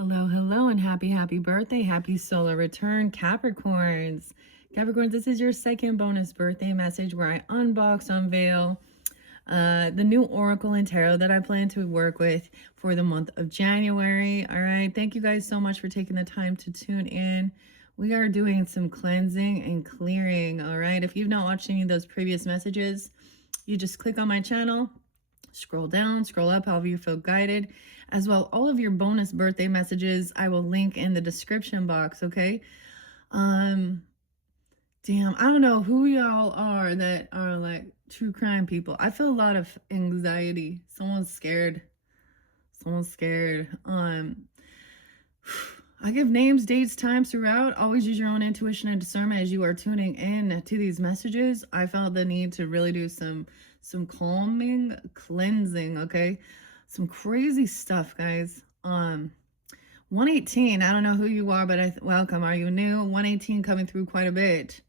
Hello, hello, and happy birthday. Happy solar return, Capricorns. Capricorns, this is your second bonus birthday message where I unbox, unveil the new Oracle and Tarot that I plan to work with for the month of January. All right. Thank you guys so much for taking the time to tune in. We are doing some cleansing and clearing. All right. If you've not watched any of those previous messages, you just click on my channel. Scroll down, scroll up, however you feel guided. As well, all of your bonus birthday messages, I will link in the description box, okay? Damn, I don't know who y'all are that are like true crime people. I feel a lot of anxiety. Someone's scared. Someone's scared. I give names, dates, times throughout. Always use your own intuition and discernment as you are tuning in to these messages. I felt the need to really do some calming, cleansing, okay? Some crazy stuff, guys. 118, I don't know who you are, but welcome. Are you new? 118 coming through quite a bit.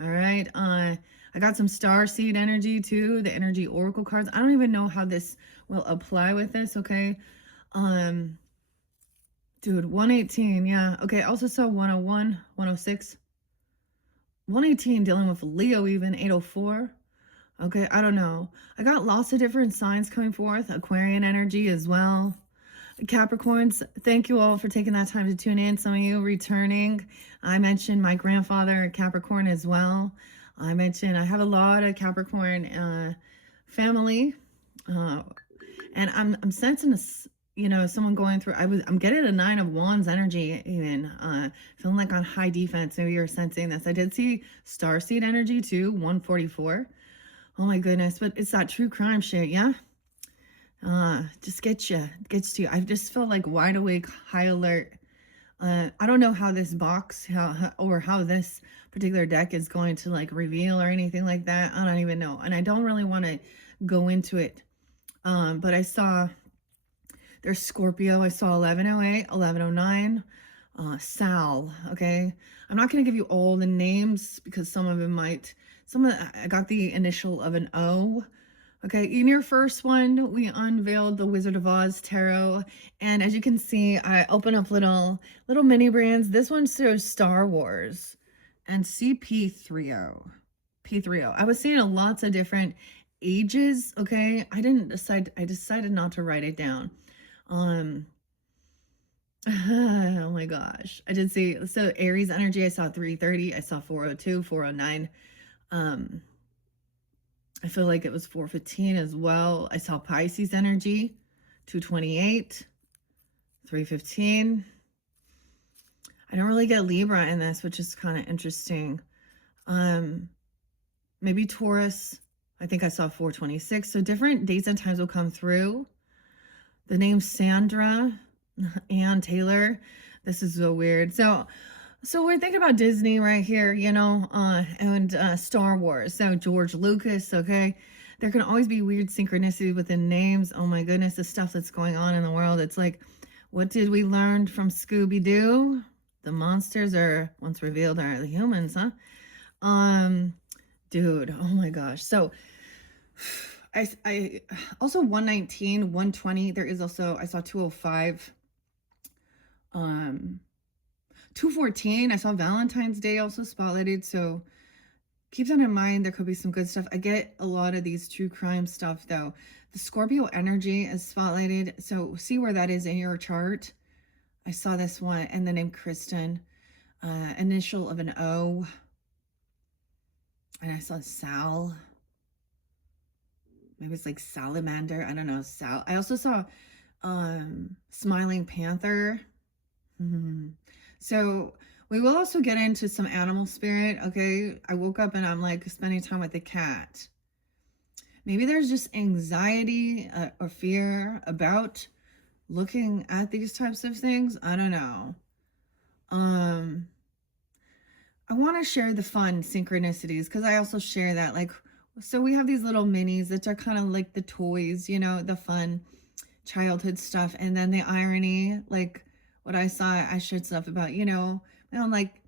All right. I got some star seed energy too, the energy oracle cards. I don't even know how this will apply with this, okay? Dude, 118, yeah. Okay, I also saw 101, 106. 118 dealing with Leo even, 804. Okay, I don't know. I got lots of different signs coming forth. Aquarian energy as well. Capricorns, thank you all for taking that time to tune in. Some of you returning. I mentioned my grandfather, Capricorn, as well. I mentioned I have a lot of Capricorn family. And I'm sensing someone going through. I'm getting a 9 of Wands energy, even feeling like on high defense. Maybe you're sensing this. I did see starseed energy too, 144. Oh my goodness, but it's that true crime shit, yeah. Just gets to you. I just felt like wide awake, high alert. I don't know how this box, how this particular deck is going to like reveal or anything like that. I don't even know, and I don't really want to go into it. But I saw. There's Scorpio. I saw 1108, 1109, Sal. Okay. I'm not going to give you all the names because some of them I got the initial of an O. Okay. In your first one, we unveiled the Wizard of Oz tarot. And as you can see, I open up little mini brands. This one shows Star Wars and CP30. P30. I was seeing lots of different ages. Okay. I decided not to write it down. Oh my gosh. I did see, so Aries energy, I saw 330, I saw 402, 409. I feel like it was 415 as well. I saw Pisces energy, 228, 315. I don't really get Libra in this, which is kind of interesting. Maybe Taurus. I think I saw 426. So different dates and times will come through. The name Sandra, Ann Taylor. This is so weird. So we're thinking about Disney right here, and Star Wars. So George Lucas, okay? There can always be weird synchronicity within names. Oh my goodness, the stuff that's going on in the world. It's like, what did we learn from Scooby-Doo? The monsters are, once revealed, are the humans, huh? Dude, oh my gosh. So I also 119, 120. There is also, I saw 205, 214. I saw Valentine's Day also spotlighted. So keep that in mind. There could be some good stuff. I get a lot of these true crime stuff though. The Scorpio energy is spotlighted. So see where that is in your chart. I saw this one and the name Kristen, initial of an O. And I saw Sal. Maybe it's like salamander. I don't know. Sal. I also saw Smiling Panther. So we will also get into some animal spirit. Okay. I woke up and I'm like spending time with the cat. Maybe there's just anxiety or fear about looking at these types of things. I don't know. I want to share the fun synchronicities because I also share that, like, so we have these little minis that are kind of like the toys, the fun childhood stuff. And then the irony, like what I saw, I shared stuff about, my own like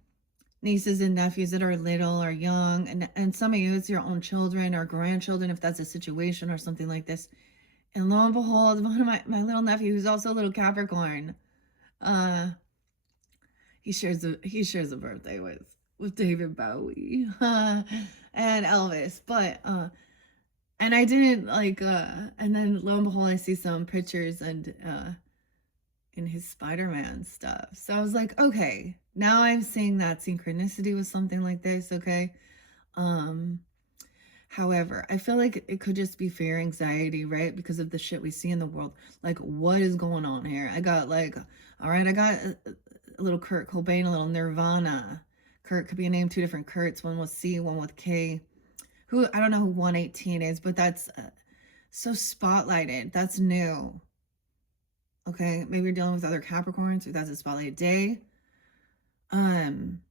nieces and nephews that are little or young. And some of you, it's your own children or grandchildren, if that's a situation or something like this. And lo and behold, one of my little nephew, who's also a little Capricorn, Uh, he shares a birthday with David Bowie and Elvis, but and I didn't like and then lo and behold I see some pictures and in his Spider-Man stuff. So I was like, okay, now I'm seeing that synchronicity with something like this, okay? Um However, I feel like it could just be fear, anxiety, right? Because of the shit we see in the world. Like, what is going on here? I got like, all right, I got a little Kurt Cobain, a little Nirvana. Kurt could be named two different Kurts, one with C, one with K. Who I don't know who 118 is, but that's so spotlighted. That's new. Okay, maybe you're dealing with other Capricorns who that's a spotlight day. Um,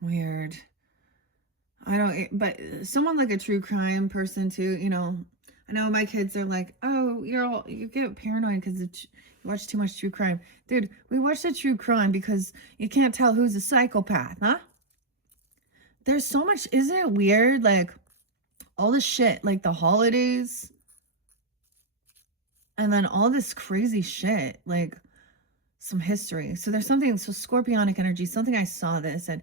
Weird. I don't, but someone like a true crime person too, I know my kids are like, oh, you get paranoid because you watch too much true crime. Dude, we watch the true crime because you can't tell who's a psychopath, huh? There's so much, isn't it weird? Like, all this shit, like the holidays, and then all this crazy shit, like some history. So there's something, so scorpionic energy, something I saw this, and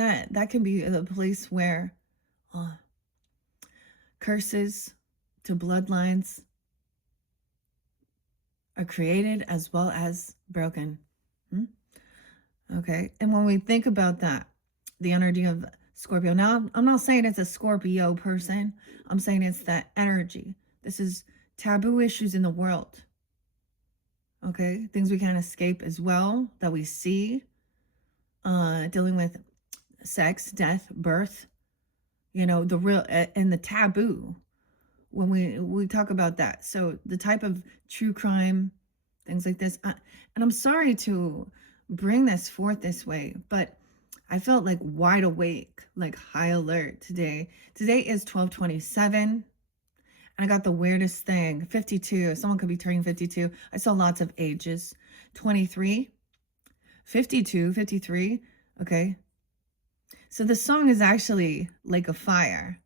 that can be the place where uh, curses to bloodlines are created as well as broken. Okay. And when we think about that, the energy of Scorpio, now I'm not saying it's a Scorpio person, I'm saying it's that energy. This is taboo issues in the world. Okay. Things we can't escape as well that we see, dealing with sex, death, birth, the real and the taboo when we talk about that. So the type of true crime, things like this, and I'm sorry to bring this forth this way, but I felt like wide awake, like high alert today. Today is 12/27, and I got the weirdest thing, 52. Someone could be turning 52. I saw lots of ages. 23, 52, 53. Okay. So the song is actually Lake of Fire.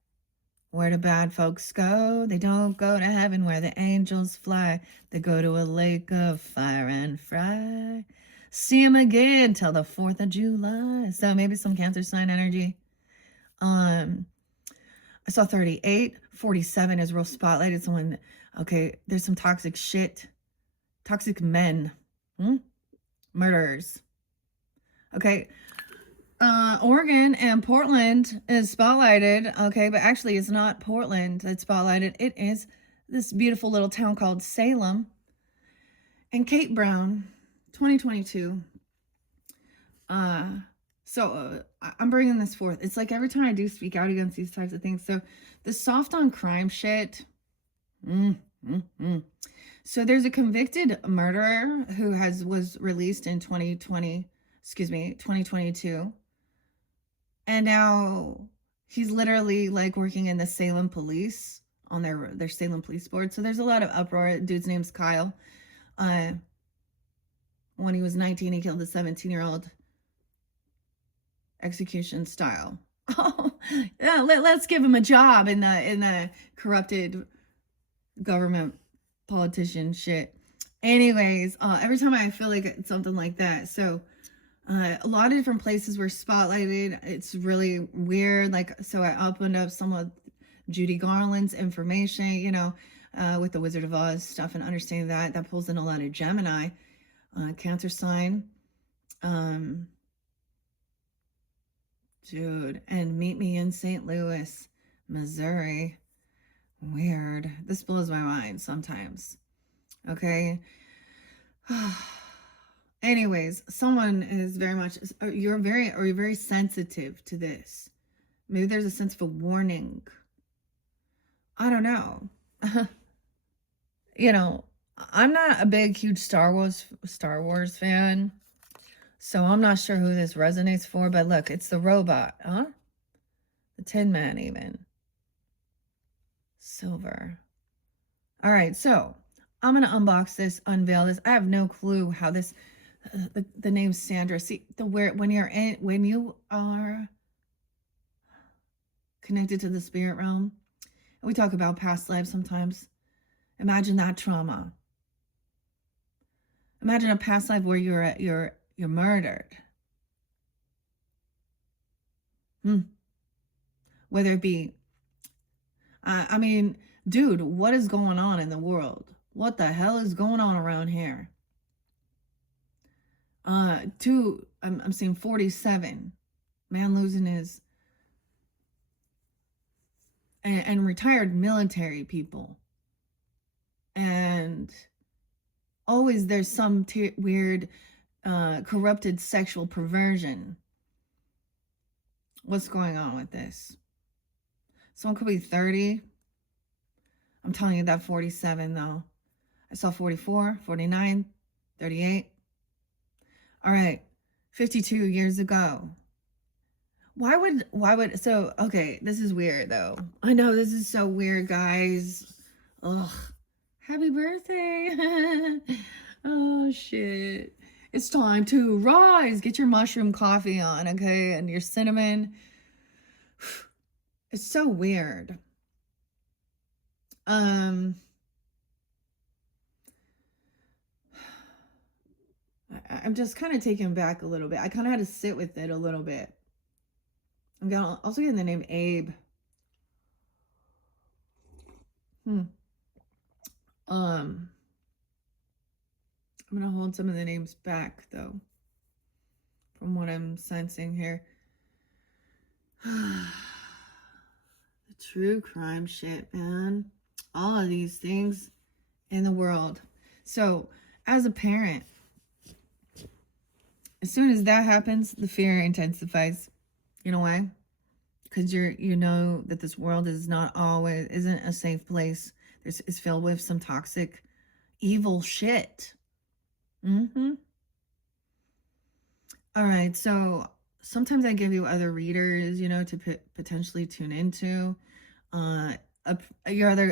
Where do bad folks go? They don't go to heaven where the angels fly. They go to a lake of fire and fry. See them again till the 4th of July. So maybe some Cancer sign energy. I saw 38. 47 is real spotlighted. Someone, okay, there's some toxic shit. Toxic men. Murderers. Okay. Oregon and Portland is spotlighted, okay, but actually it's not Portland that's spotlighted. It is this beautiful little town called Salem. And Kate Brown, 2022. I'm bringing this forth. It's like every time I do speak out against these types of things. So the soft on crime shit. So there's a convicted murderer who was released in 2022. And now he's literally like working in the Salem police on their Salem police board. So there's a lot of uproar. Dude's name's Kyle. When he was 19, he killed a 17-year-old execution style. Oh, yeah, let's give him a job in the corrupted government politician shit. Anyways, every time I feel like it's something like that. So a lot of different places were spotlighted. It's really weird. Like, so I opened up some of Judy Garland's information, with the Wizard of Oz stuff, and understanding that pulls in a lot of Gemini, Cancer sign. Dude, and meet me in St. Louis, Missouri. Weird. This blows my mind sometimes. Okay. Anyways, someone is very much, you're very sensitive to this. Maybe there's a sense of a warning. I don't know. I'm not a big, huge Star Wars fan. So I'm not sure who this resonates for, but look, it's the robot, huh? The Tin Man even. Silver. All right, so I'm going to unbox this, unveil this. I have no clue how this, the name Sandra, see, when you are connected to the spirit realm, and we talk about past lives sometimes, imagine that trauma. Imagine a past life where you're murdered. Hmm. Whether it be, I mean, dude, what is going on in the world? What the hell is going on around here? I'm seeing 47. Man losing his, and retired military people. And always there's some weird, corrupted sexual perversion. What's going on with this? Someone could be 30. I'm telling you that 47 though. I saw 44, 49, 38. All right. 52 years ago. So okay, this is weird though. I know this is so weird, guys. Ugh. Happy birthday. Oh shit. It's time to rise. Get your mushroom coffee on, okay? And your cinnamon. It's so weird. I'm just kind of taken back a little bit. I kind of had to sit with it a little bit. I'm also getting the name Abe. I'm gonna hold some of the names back though, from what I'm sensing here. The true crime shit, man. All of these things in the world. So, as a parent, as soon as that happens, the fear intensifies. You know why? Because you know that this world isn't a safe place. It's filled with some toxic, evil shit. Mm-hmm. All right, so sometimes I give you other readers, to potentially tune into. Your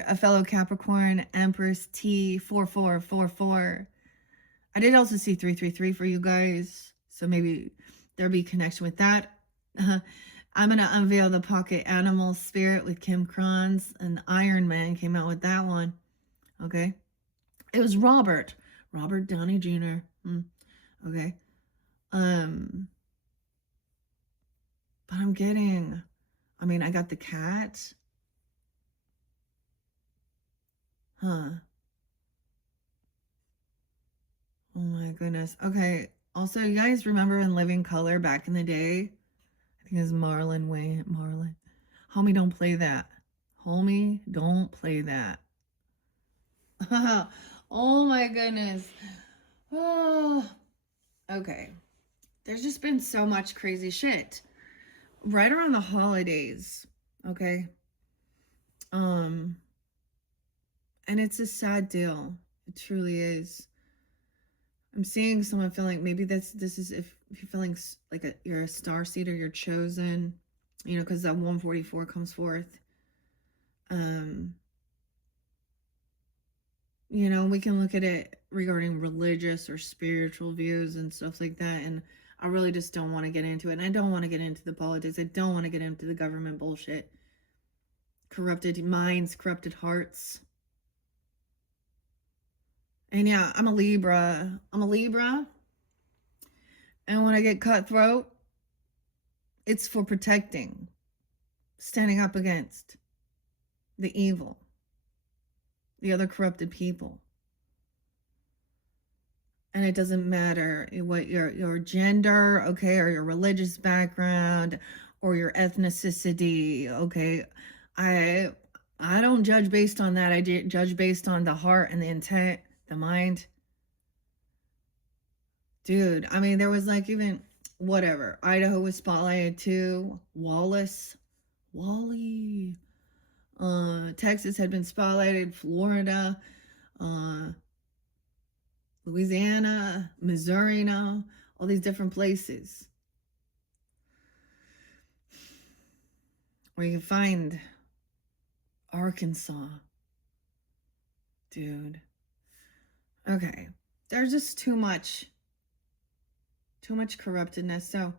a fellow Capricorn, Empress T4444. I did also see 333 for you guys, so maybe there'll be connection with that. I'm gonna unveil the pocket animal spirit with Kim Kranz, and Iron Man came out with that one. Okay, it was Robert Downey Jr. Okay, but I'm getting. I got the cat. Huh. Oh my goodness. Okay. Also, you guys remember in Living Color back in the day? I think it's Marlon Wayne. Marlon. Homie, don't play that. Homie, don't play that. Oh my goodness. Oh. Okay. There's just been so much crazy shit. Right around the holidays. Okay. And it's a sad deal. It truly is. I'm seeing someone feeling maybe this is if you're feeling like you're a star seed or you're chosen, because that 144 comes forth. We can look at it regarding religious or spiritual views and stuff like that. And I really just don't want to get into it. And I don't want to get into the politics. I don't want to get into the government bullshit. Corrupted minds, corrupted hearts. And yeah, I'm a Libra. And when I get cutthroat, it's for protecting, standing up against the evil, the other corrupted people. And it doesn't matter what your gender, okay, or your religious background or your ethnicity, okay. I don't judge based on that. I judge based on the heart and the intent, the mind. Dude, there was even whatever. Idaho was spotlighted too. Wally. Texas had been spotlighted. Florida. Louisiana. Missouri now. All these different places where you can find Arkansas. Dude. Okay. There's just too much corruptedness. So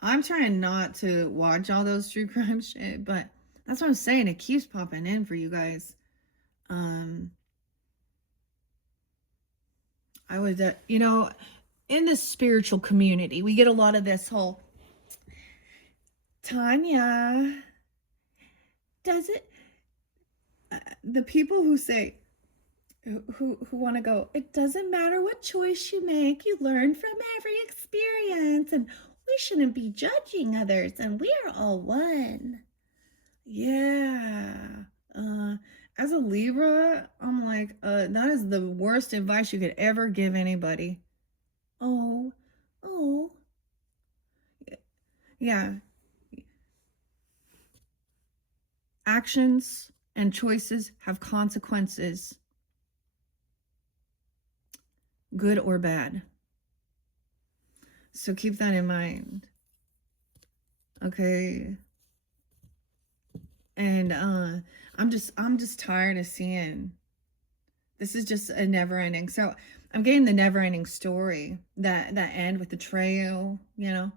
I'm trying not to watch all those true crime shit, but that's what I'm saying. It keeps popping in for you guys. I would, in the spiritual community, we get a lot of this whole Tanya, does it, the people who say, who want to go, it doesn't matter what choice you make, you learn from every experience, and we shouldn't be judging others, and we are all one. Yeah. As a Libra, I'm like, that is the worst advice you could ever give anybody. Oh, oh, yeah. Actions and choices have consequences, good or bad. So keep that in mind. Okay. And I'm just tired of seeing, this is just a never ending. So I'm getting the never ending story, that end with the trail, and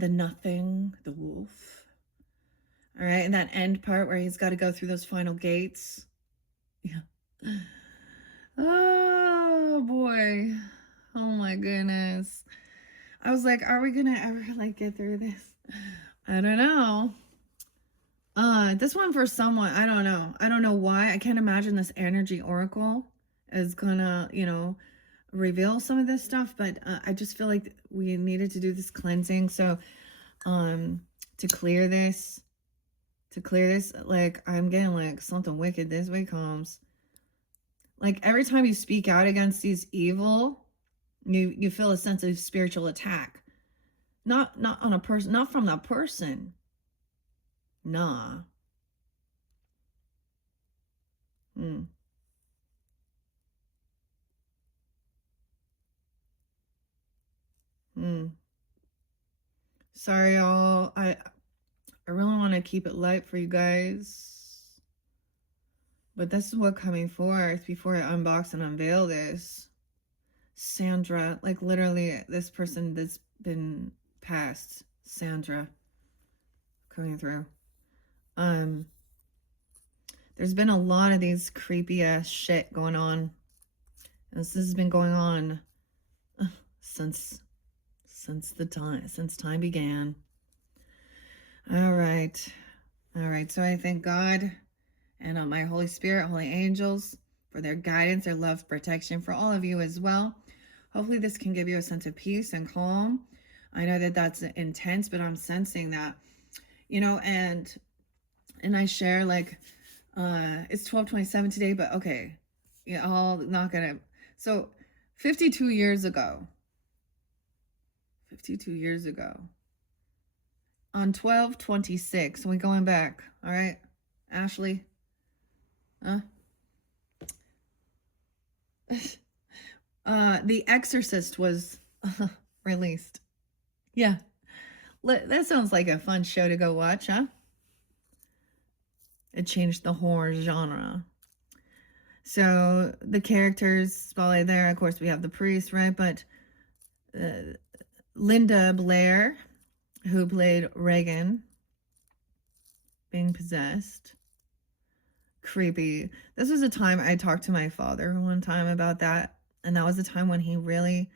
the nothing, the wolf. All right, and that end part where he's got to go through those final gates. Yeah. Oh boy. Oh my goodness. I was like, are we gonna ever like get through this? I don't know. This one for someone, I don't know. I don't know why. I can't imagine this energy oracle is gonna, reveal some of this stuff, but I just feel like we needed to do this cleansing. So, to clear this, like I'm getting like something wicked this way comes. Like every time you speak out against these evil, you feel a sense of spiritual attack. Not on a person, not from that person. Nah. Hmm. Hmm. Sorry, y'all. I really want to keep it light for you guys, but this is what coming forth before I unbox and unveil this. Sandra, like literally, this person that's been passed. Sandra, coming through. There's been a lot of these creepy ass shit going on. And this has been going on since time began. All right. So I thank God and my Holy Spirit, holy angels, for their guidance, their love, protection for all of you as well. Hopefully this can give you a sense of peace and calm. I know that that's intense, but I'm sensing that, and I share like, it's 12:27 today, but okay, yeah, I'll not gonna. So 52 years ago, on 12/26, we going back, all right, Ashley? The Exorcist was released. Yeah. That sounds like a fun show to go watch, huh? It changed the horror genre. So the characters spotlight there, of course, we have the priest, right? But Linda Blair, who played Reagan, being possessed. Creepy. This was a time I talked to my father one time about that. And that was the time when he really,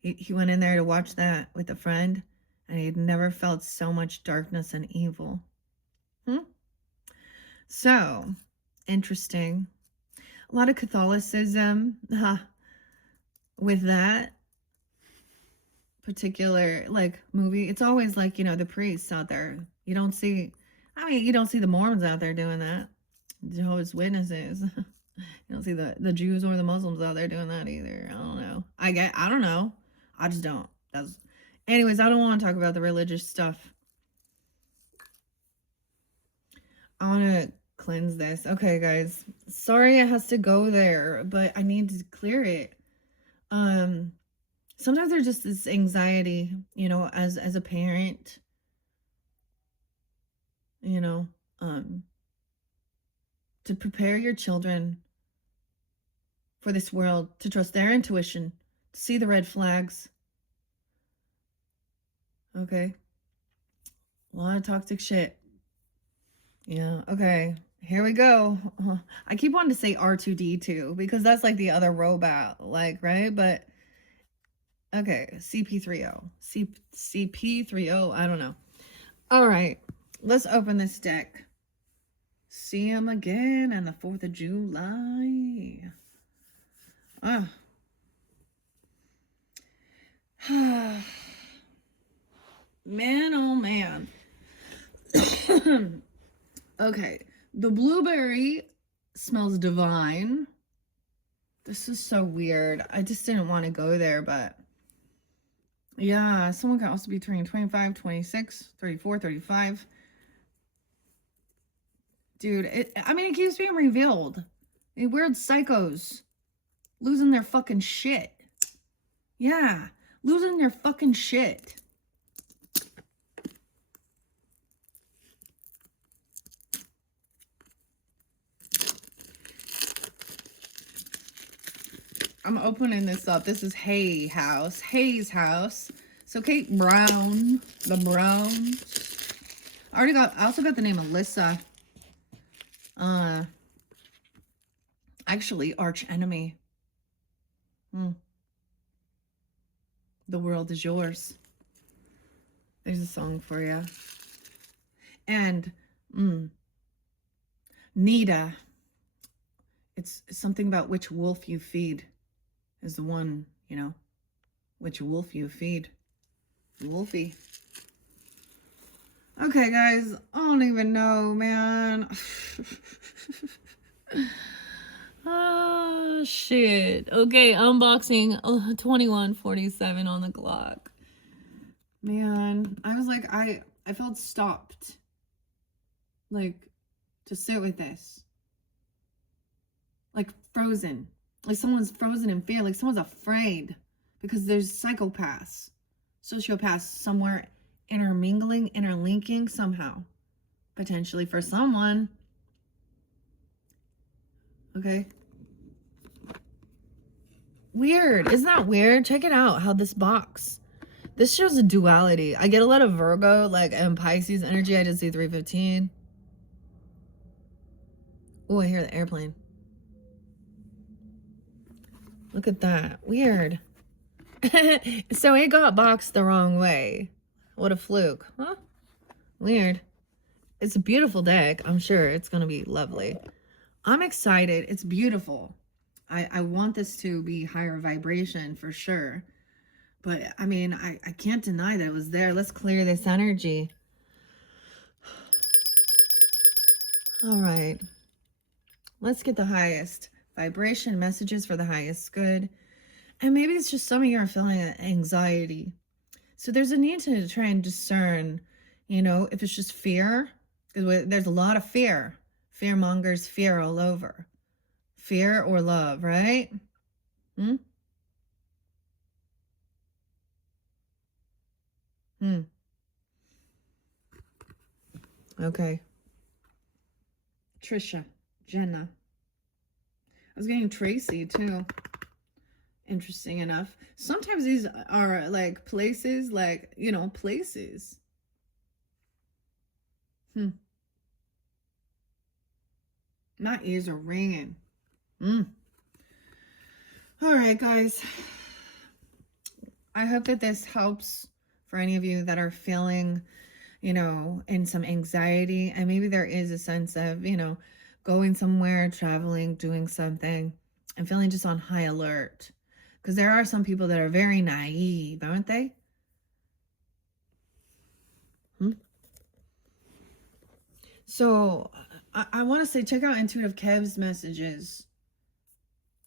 he went in there to watch that with a friend. And he'd never felt so much darkness and evil. So, interesting. A lot of Catholicism with that particular like movie. It's always like, the priests out there. You don't see the Mormons out there doing that. Jehovah's Witnesses. You don't see the Jews or the Muslims out there doing that either. I don't know. I don't know. I just don't. Anyways, I don't want to talk about the religious stuff. I want to cleanse this. Okay, guys. Sorry it has to go there, but I need to clear it. Sometimes there's just this anxiety, as a parent, to prepare your children for this world, to trust their intuition, to see the red flags. Okay. A lot of toxic shit. Yeah, okay. Here we go. I keep wanting to say R2D2 because that's like the other robot, like, right? But okay, CP30. CP30, I don't know. All right, let's open this deck. See him again on the 4th of July. Ah. Man, oh man. Okay, the blueberry smells divine. This is so weird. I just didn't want to go there, but yeah, someone can also be turning 25, 26, 34, 35. Dude, it keeps being revealed. Weird psychos losing their fucking shit. Yeah, losing their fucking shit. I'm opening this up. This is Hay's house. So Kate Brown, the Browns. I also got the name Alyssa. Actually, arch enemy. The world is yours. There's a song for you. And Nita. It's something about which wolf you feed is the one, you know, which wolf you feed. Wolfie. Okay, guys, I don't even know, man. Oh, shit. Okay, unboxing 21:47 on the clock. Man, I was like, I felt stopped. Like, to sit with this. Like, frozen. Like, someone's frozen in fear. Like, someone's afraid. Because there's psychopaths, sociopaths somewhere interlinking somehow. Potentially for someone. Okay. Weird. Isn't that weird? Check it out. How this box. This shows a duality. I get a lot of Virgo, like, and Pisces energy. I just see 315. Oh, I hear the airplane. Look at that. Weird. So it got boxed the wrong way. What a fluke. Huh? Weird. It's a beautiful deck. I'm sure it's going to be lovely. I'm excited. It's beautiful. I want this to be higher vibration for sure. But, I mean, I can't deny that it was there. Let's clear this energy. All right. Let's get the highest vibration messages for the highest good. And maybe it's just some of you are feeling anxiety. So there's a need to try and discern, you know, if it's just fear. Because there's a lot of fear. Fear mongers, fear all over. Fear or love, right? Okay. Trisha, Jenna. I was getting Tracy too. Interesting enough. Sometimes these are like places, like, you know, places. My ears are ringing. All right, guys. I hope that this helps for any of you that are feeling, you know, in some anxiety. And maybe there is a sense of, you know, going somewhere, traveling, doing something, and feeling just on high alert. Because there are some people that are very naive, aren't they? So I want to say, check out Intuitive Kev's messages.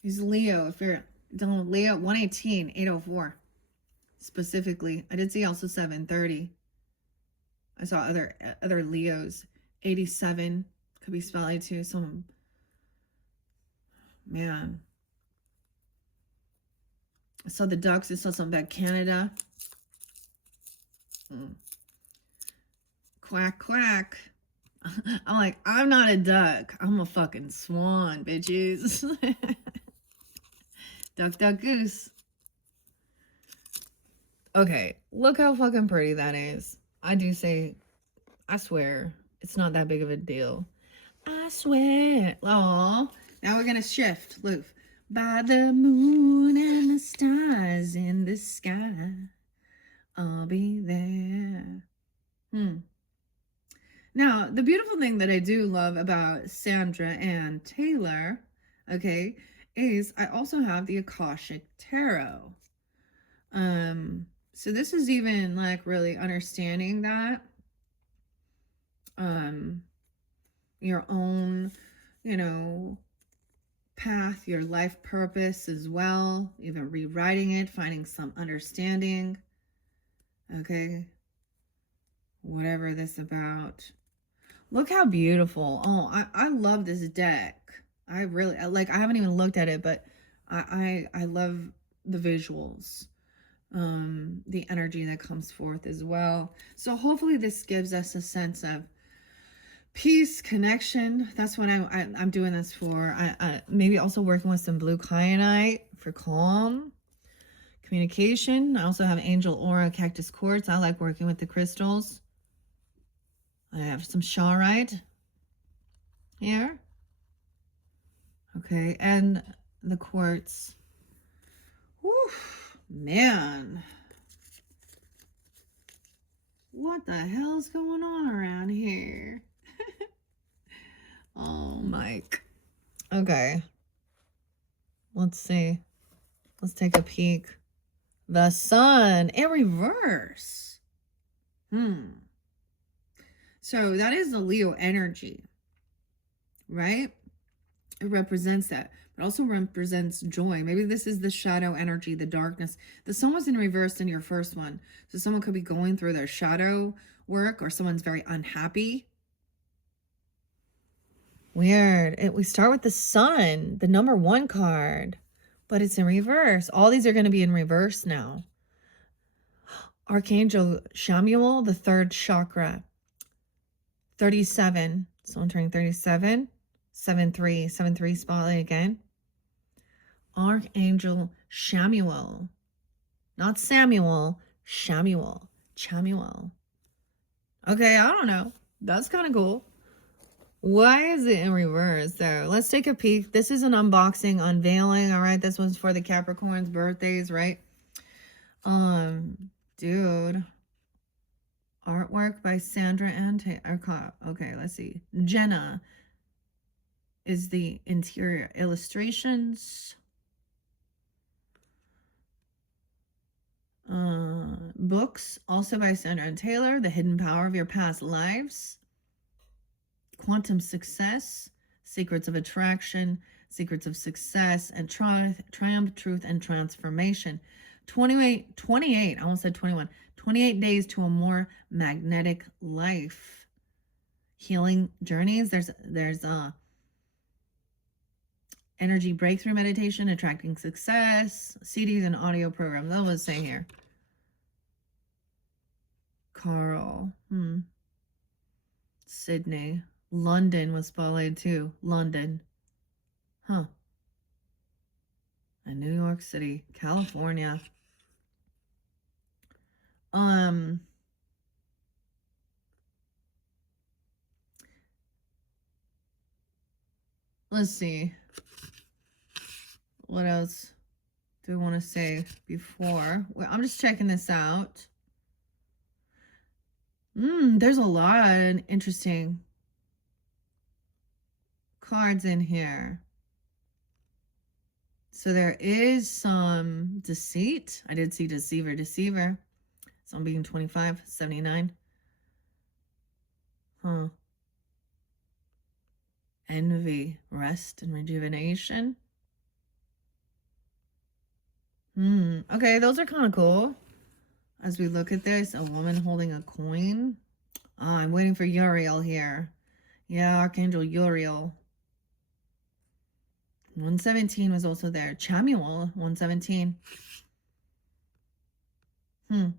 He's Leo. If you're dealing with Leo, 118, 804. Specifically. I did see also 730. I saw other Leos. 87 could be spelled too. Some, man. I saw the ducks. I saw something about Canada. Quack, quack. I'm like, I'm not a duck. I'm a fucking swan, bitches. Duck, duck, goose. Okay, look how fucking pretty that is. I do say, I swear, it's not that big of a deal. I swear. Oh, now we're gonna shift. Look, by the moon and the stars in the sky, I'll be there. Now, the beautiful thing that I do love about Sandra and Taylor, okay, is I also have the Akashic Tarot. So this is even like really understanding that your own, you know, path, your life purpose as well, even rewriting it, finding some understanding. Okay. Whatever this about. Look how beautiful. Oh, I love this deck. I really like, I haven't even looked at it, but I love the visuals. The energy that comes forth as well. So hopefully this gives us a sense of peace, connection. That's what I'm doing this for. I maybe also working with some blue kyanite for calm, communication. I also have angel aura, cactus quartz. I like working with the crystals. I have some charoite here. Okay, and the quartz. Whew, man. What the hell's going on around here? Oh, Mike. Okay. Let's see. Let's take a peek. The sun in reverse. So that is the Leo energy, right? It represents that. It also represents joy. Maybe this is the shadow energy, the darkness. The sun was in reverse in your first one. So someone could be going through their shadow work, or someone's very unhappy. Weird. We start with the sun, the number 1 card, but it's in reverse. All these are going to be in reverse now. Archangel Shamuel, the 3rd chakra. 37. So I'm turning 37. 7-3. 7-3 spotlight again. Archangel Shamuel. Not Samuel. Shamuel. Chamuel. Okay, I don't know. That's kind of cool. Why is it in reverse? So let's take a peek. This is an unboxing, unveiling. All right, this one's for the Capricorns' birthdays, right? Dude. Artwork by Sandra and okay, let's see. Jenna is the interior illustrations. Books also by Sandra and Taylor. The Hidden Power of Your Past Lives. Quantum Success. Secrets of Attraction. Secrets of Success and Triumph, Truth, and Transformation. 28, I almost said 21. 28 days to a more magnetic life. Healing journeys. There's energy breakthrough meditation, attracting success, CDs and audio programs. That was saying here. Carl. Sydney. London was spotlighted too. London. Huh. And New York City. California. Let's see. What else do I want to say before? Well, I'm just checking this out. There's a lot of interesting cards in here. So there is some deceit. I did see deceiver. So I'm being 25, 79. Huh. Envy, rest, and rejuvenation. Okay, those are kind of cool. As we look at this, a woman holding a coin. Oh, I'm waiting for Uriel here. Yeah, Archangel Uriel. 117 was also there. Chamuel, 117. The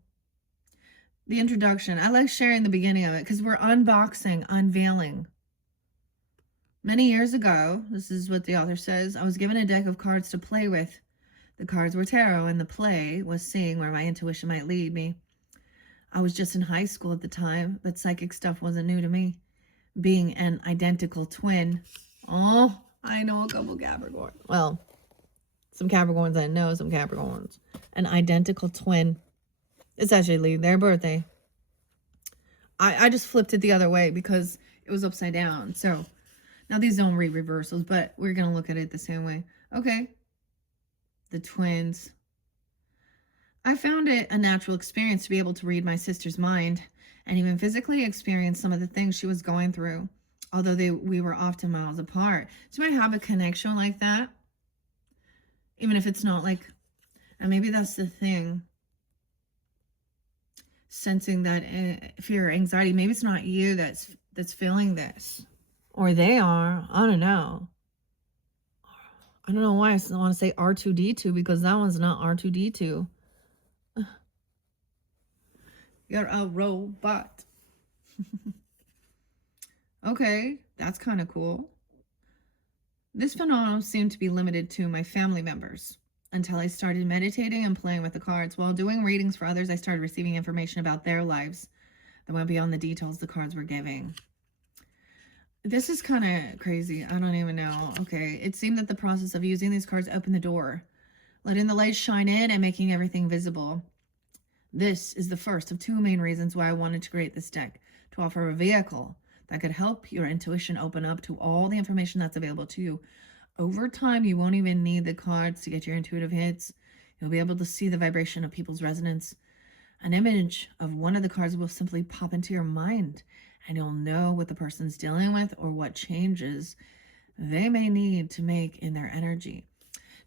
introduction. I like sharing the beginning of it because we're unboxing, unveiling. Many years ago, this is what the author says, I was given a deck of cards to play with. The cards were tarot, and the play was seeing where my intuition might lead me. I was just in high school at the time, but psychic stuff wasn't new to me. being an identical twin. Oh, I know a couple Capricorn. Well, some Capricorns I know, some Capricorns. An identical twin. It's actually their birthday. I just flipped it the other way because it was upside down. So now these don't read reversals, but we're going to look at it the same way. Okay. The twins. I found it a natural experience to be able to read my sister's mind and even physically experience some of the things she was going through, although we were often miles apart. So you might have a connection like that, even if it's not like, and maybe that's the thing, sensing that fear or anxiety. Maybe it's not you that's feeling this, or they are. I don't know. I don't know why I want to say R2D2 because that one's not R2D2. You're a robot. Okay, that's kind of cool. This phenomenon seemed to be limited to my family members until I started meditating and playing with the cards. While doing readings for others, I started receiving information about their lives that went beyond the details the cards were giving. This is kind of crazy. I don't even know. Okay, it seemed that the process of using these cards opened the door, letting the light shine in and making everything visible. This is the first of two main reasons why I wanted to create this deck, to offer a vehicle that could help your intuition open up to all the information that's available to you. Over time, you won't even need the cards to get your intuitive hits. You'll be able to see the vibration of people's resonance. An image of one of the cards will simply pop into your mind, and you'll know what the person's dealing with or what changes they may need to make in their energy.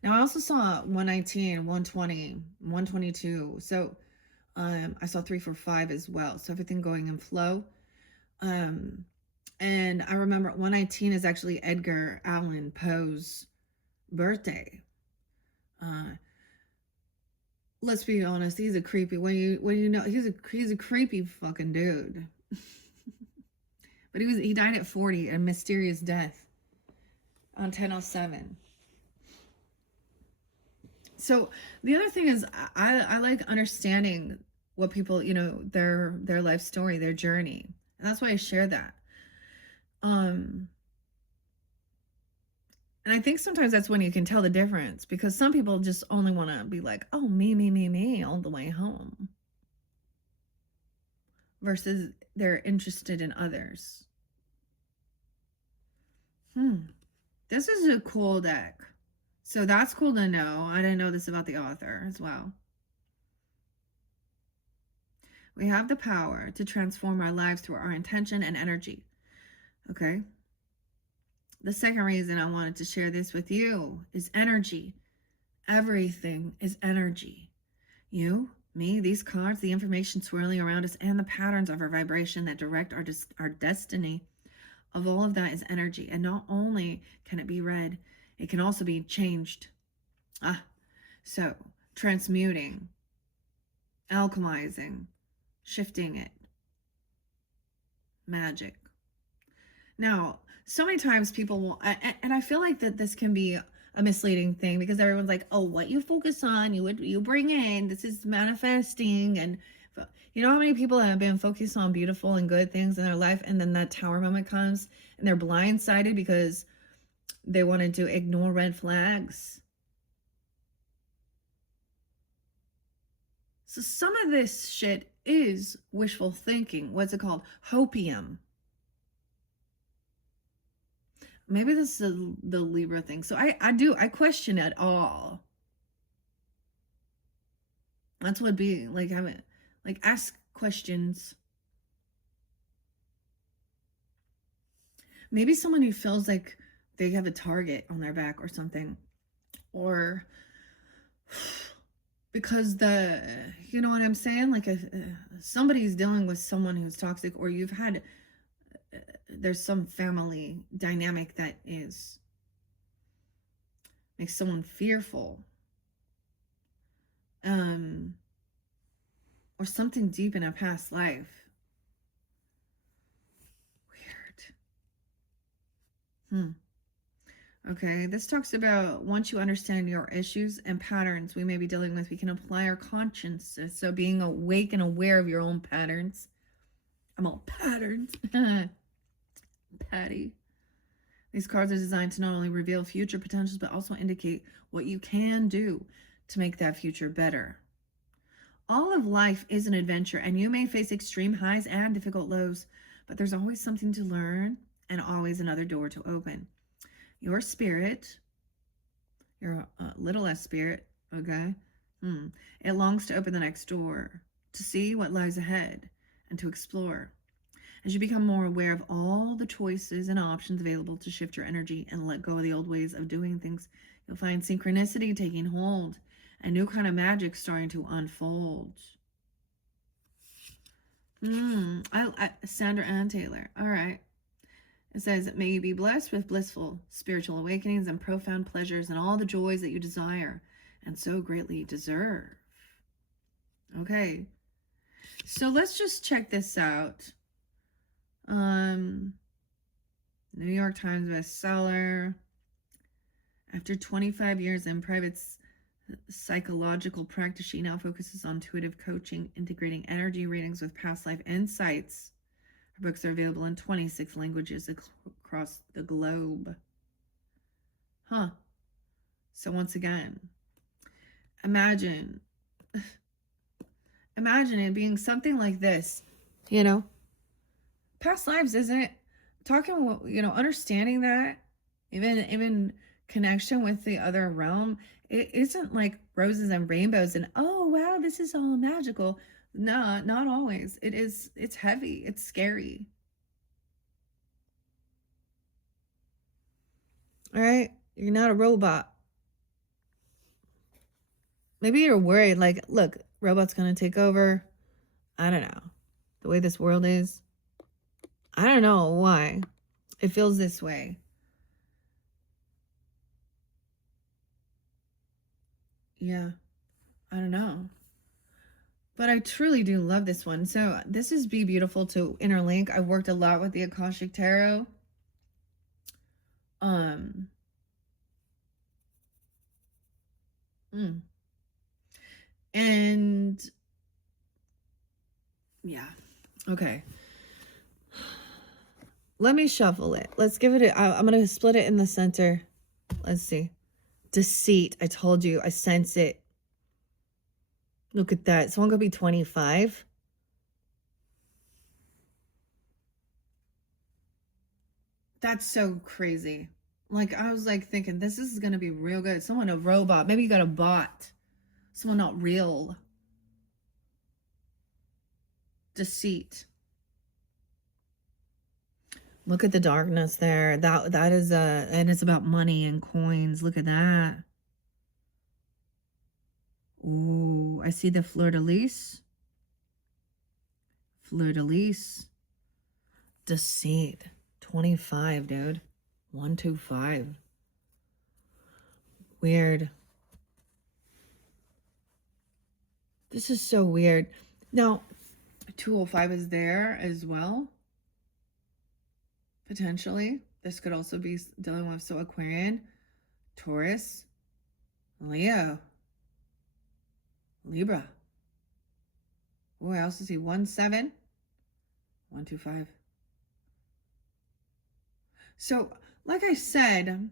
Now, I also saw 119, 120, 122. So I saw 345 as well. So everything going in flow. And I remember 119 is actually Edgar Allan Poe's birthday. Let's be honest, he's a creepy. When you know he's a creepy fucking dude. But he died at 40, a mysterious death on 10/07. So the other thing is I like understanding what people, their life story, their journey. And that's why I share that. And I think sometimes that's when you can tell the difference, because some people just only want to be like, oh, me all the way home, versus they're interested in others. This is a cool deck. So that's cool to know. I didn't know this about the author as well. We have the power to transform our lives through our intention and energy. Okay. The second reason I wanted to share this with you is energy. Everything is energy. You, me, these cards, the information swirling around us, and the patterns of our vibration that direct our destiny. Of all of that is energy. And not only can it be read, it can also be changed. So transmuting, alchemizing, shifting it. Magic. Now, so many times people will, and I feel like that this can be a misleading thing, because everyone's like, oh, what you focus on, you bring in, this is manifesting. And you know how many people have been focused on beautiful and good things in their life, and then that tower moment comes and they're blindsided because they wanted to ignore red flags. So some of this shit is wishful thinking. What's it called? Hopium. Maybe this is the Libra thing. So I question it all. That's what being like, ask questions. Maybe someone who feels like they have a target on their back or something, or because you know what I'm saying? Like somebody's dealing with someone who's toxic, or there's some family dynamic that makes someone fearful. Or something deep in a past life. Weird. Okay, this talks about once you understand your issues and patterns we may be dealing with, we can apply our conscience. So being awake and aware of your own patterns. I'm all patterns. Patty. These cards are designed to not only reveal future potentials, but also indicate what you can do to make that future better. All of life is an adventure, and you may face extreme highs and difficult lows, but there's always something to learn and always another door to open. Your spirit, your little s spirit, okay, it longs to open the next door, to see what lies ahead, and to explore. As you become more aware of all the choices and options available to shift your energy and let go of the old ways of doing things, you'll find synchronicity taking hold, a new kind of magic starting to unfold. Sandra Ann Taylor. All right. It says, may you be blessed with blissful spiritual awakenings and profound pleasures and all the joys that you desire and so greatly deserve. Okay. So let's just check this out. New York Times bestseller. After 25 years in private psychological practice, she now focuses on intuitive coaching, integrating energy readings with past life insights. Her books are available in 26 languages across the globe. So once again, imagine it being something like this, past lives, isn't it? Talking, understanding that, even connection with the other realm, it isn't like roses and rainbows and, oh wow, this is all magical. No, not always. It's heavy, it's scary. All right, you're not a robot. Maybe you're worried, like, look, robot's gonna take over. I don't know. The way this world is, I don't know why it feels this way. Yeah, I don't know. But I truly do love this one. So this is Be Beautiful to Interlink. I've worked a lot with the Akashic Tarot. And yeah, okay. Let me shuffle it. Let's give it I'm going to split it in the center. Let's see. Deceit. I told you. I sense it. Look at that. Someone could be 25. That's so crazy. Like, I was like thinking, this is going to be real good. Someone, a robot. Maybe you got a bot. Someone not real. Deceit. Look at the darkness there. That is and it's about money and coins. Look at that. Ooh, I see the fleur-de-lis. Fleur-de-lis. Deceit. 25, dude. 125. Weird. This is so weird. Now, 205 is there as well. Potentially. This could also be dealing with, so Aquarian, Taurus, Leo, Libra. Oh, I also see 17, 125. So, like I said,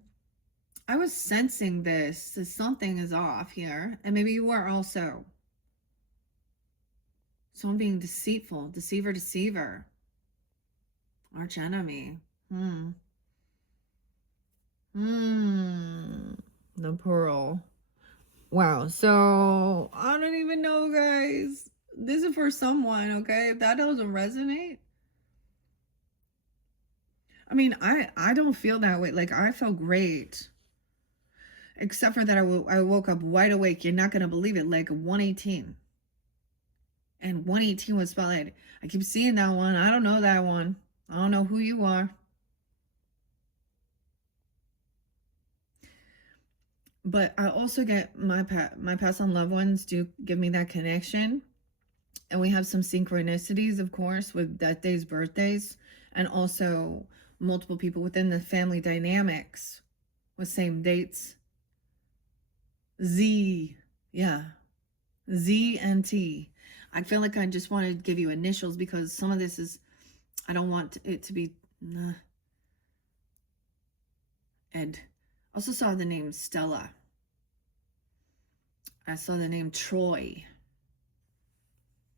I was sensing this, that something is off here. And maybe you are also. Someone being deceitful, deceiver. Arch enemy. The Pearl. Wow. So, I don't even know, guys. This is for someone, okay? If that doesn't resonate. I mean, I don't feel that way. Like, I feel great. Except for that I woke up wide awake. You're not going to believe it. Like 118. And 118 was spotlighted. I keep seeing that one. I don't know that one. I don't know who you are. But I also get my past on loved ones do give me that connection. And we have some synchronicities, of course, with death days, birthdays, and also multiple people within the family dynamics with same dates. Z. Yeah. Z and T. I feel like I just want to give you initials because some of this is, I don't want it to be, Ed. Also saw the name Stella. I saw the name Troy.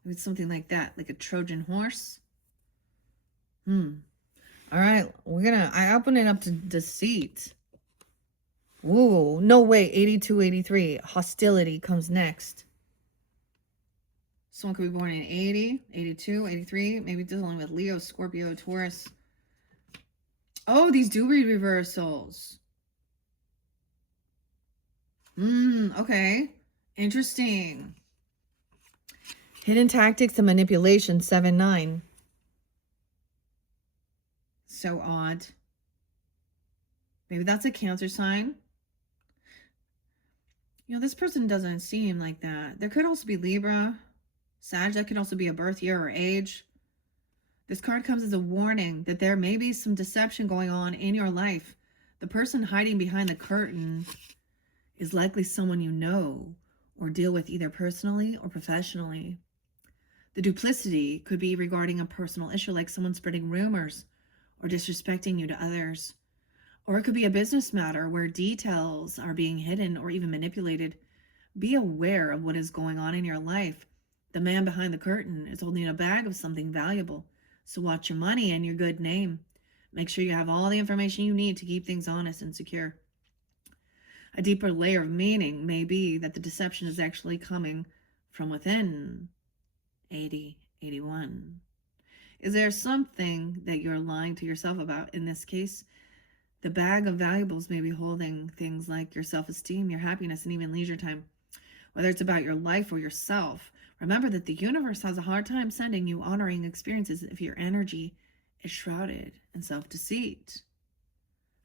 Maybe something like that, like a Trojan horse. All right, I open it up to Deceit. Ooh, no way, 82, 83. Hostility comes next. Someone could be born in 80, 82, 83. Maybe dealing with Leo, Scorpio, Taurus. Oh, these do read reversals. Okay. Interesting. Hidden tactics and manipulation, 7-9. So odd. Maybe that's a Cancer sign. You know, this person doesn't seem like that. There could also be Libra, Sag. That could also be a birth year or age. This card comes as a warning that there may be some deception going on in your life. The person hiding behind the curtain is likely someone you know or deal with either personally or professionally. The duplicity could be regarding a personal issue, like someone spreading rumors or disrespecting you to others. Or it could be a business matter where details are being hidden or even manipulated. Be aware of what is going on in your life. The man behind the curtain is holding a bag of something valuable. So watch your money and your good name. Make sure you have all the information you need to keep things honest and secure. A deeper layer of meaning may be that the deception is actually coming from within. 80, 81. Is there something that you're lying to yourself about? In this case, the bag of valuables may be holding things like your self-esteem, your happiness, and even leisure time. Whether it's about your life or yourself, remember that the universe has a hard time sending you honoring experiences if your energy is shrouded in self-deceit.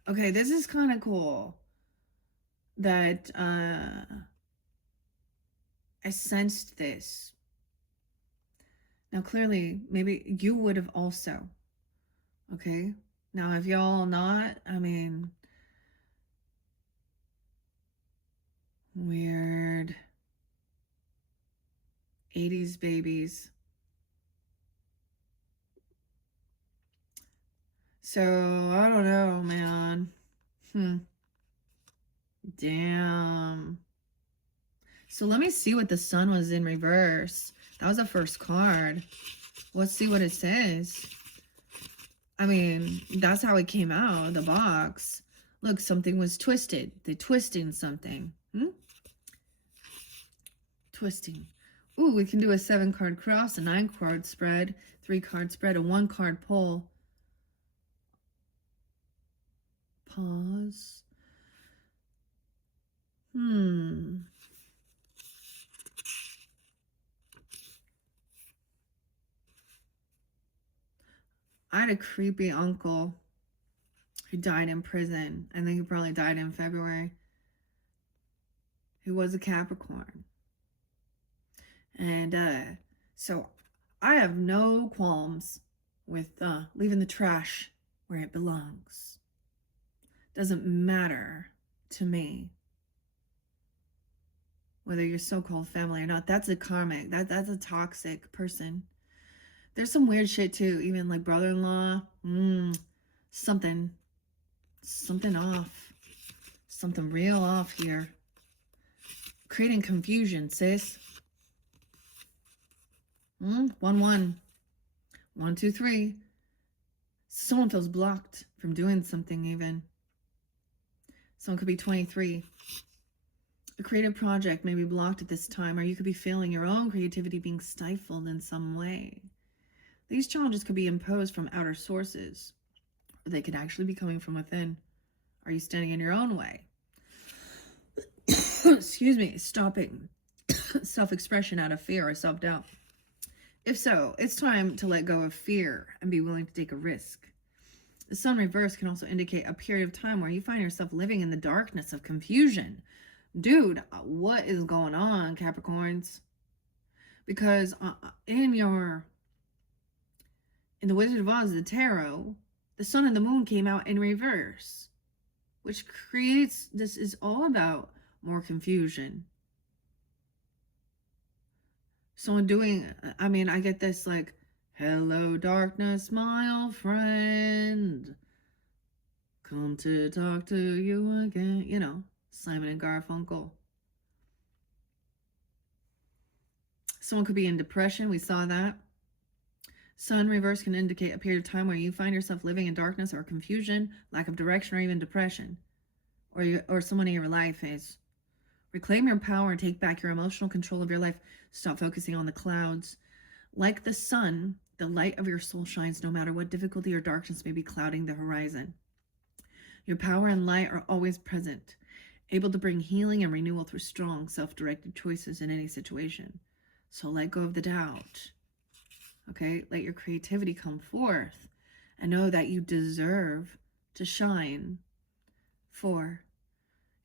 Okay, this is kind of cool that I sensed this. Now, clearly, maybe you would have also. Okay? Now, if y'all not, I mean, weird. 80s babies. So, I don't know, man. Damn. So let me see what the sun was in reverse. That was the first card. Let's see what it says. I mean, that's how it came out of the box. Look, something was twisted. They're twisting something. Twisting. Ooh, we can do a 7-card cross, a 9-card spread, 3-card spread, a 1-card pull. Pause. I had a creepy uncle who died in prison. I think he probably died in February. He was a Capricorn. And so I have no qualms with leaving the trash where it belongs. Doesn't matter to me whether you're so-called family or not. That's a karmic. That's a toxic person. There's some weird shit too, even like brother-in-law. Something off. Something real off here. Creating confusion, sis. 1, 1. 1, 2, 3. Someone feels blocked from doing something even. Someone could be 23. A creative project may be blocked at this time, or you could be feeling your own creativity being stifled in some way. These challenges could be imposed from outer sources, or they could actually be coming from within. Are you standing in your own way? Excuse me, stopping self-expression out of fear or self-doubt. If so, it's time to let go of fear and be willing to take a risk. The sun reverse can also indicate a period of time where you find yourself living in the darkness of confusion. Dude, what is going on, Capricorns? Because in the Wizard of Oz, the tarot, the sun and the moon came out in reverse, which creates, this is all about more confusion. Someone doing, I mean, I get this like, hello darkness, my old friend, Come to talk to you again. You know, Simon and Garfunkel. Someone could be in depression. We saw that. Sun reverse can indicate a period of time where you find yourself living in darkness or confusion, lack of direction, or even depression. Or someone in your life is. Reclaim your power and take back your emotional control of your life. Stop focusing on the clouds. Like the sun, the light of your soul shines no matter what difficulty or darkness may be clouding the horizon. Your power and light are always present, able to bring healing and renewal through strong, self-directed choices in any situation. So let go of the doubt. Okay? Let your creativity come forth and know that you deserve to shine. 4.